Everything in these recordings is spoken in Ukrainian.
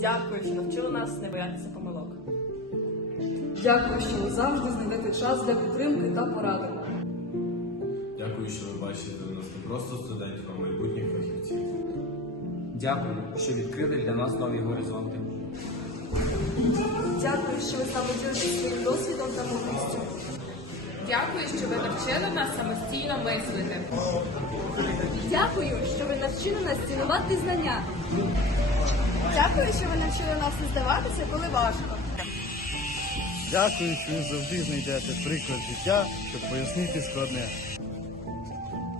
Дякую, що навчили нас не боятися помилок. Дякую, що ви завжди знайдете час для підтримки та поради. Дякую, що ви бачите в нас не просто студентів, а майбутніх фахівців. Дякую, що відкрили для нас нові горизонти. Дякую, що ви стали ділитися своїм досвідом та мудрістю. Дякую, що ви навчили нас самостійно мислити. Дякую, що ви навчили нас цінувати знання. Дякую, що ви навчили нас не здаватися, коли важко. Дякую, що ви завжди знайдете приклад життя, щоб пояснити складне.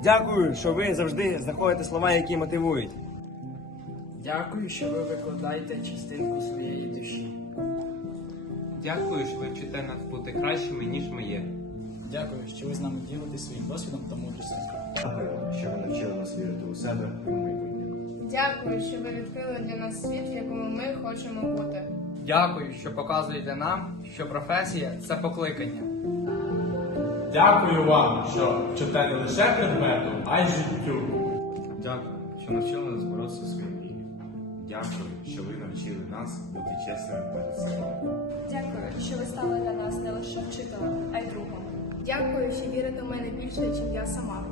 Дякую, що ви завжди знаходите слова, які мотивують. Дякую, що ви викладаєте частинку своєї душі. Дякую, що ви вчите нас бути кращими, ніж ми є. Дякую, що ви з нами ділитесь своїм досвідом та мудрістю. Дякую, що ви навчили нас вірити у себе. Дякую, що ви відкрили для нас світ, в якому ми хочемо бути. Дякую, що показуєте нам, що професія це покликання. Дякую вам, що вчите не лише предмету, а й життю. Дякую, що навчили нас боротися зі своїм мрією. Дякую, що ви навчили нас бути чесними перед собою. Дякую, що ви стали для нас не лише вчителем, а й другом. Дякую, що вірите в мене більше, ніж я сама.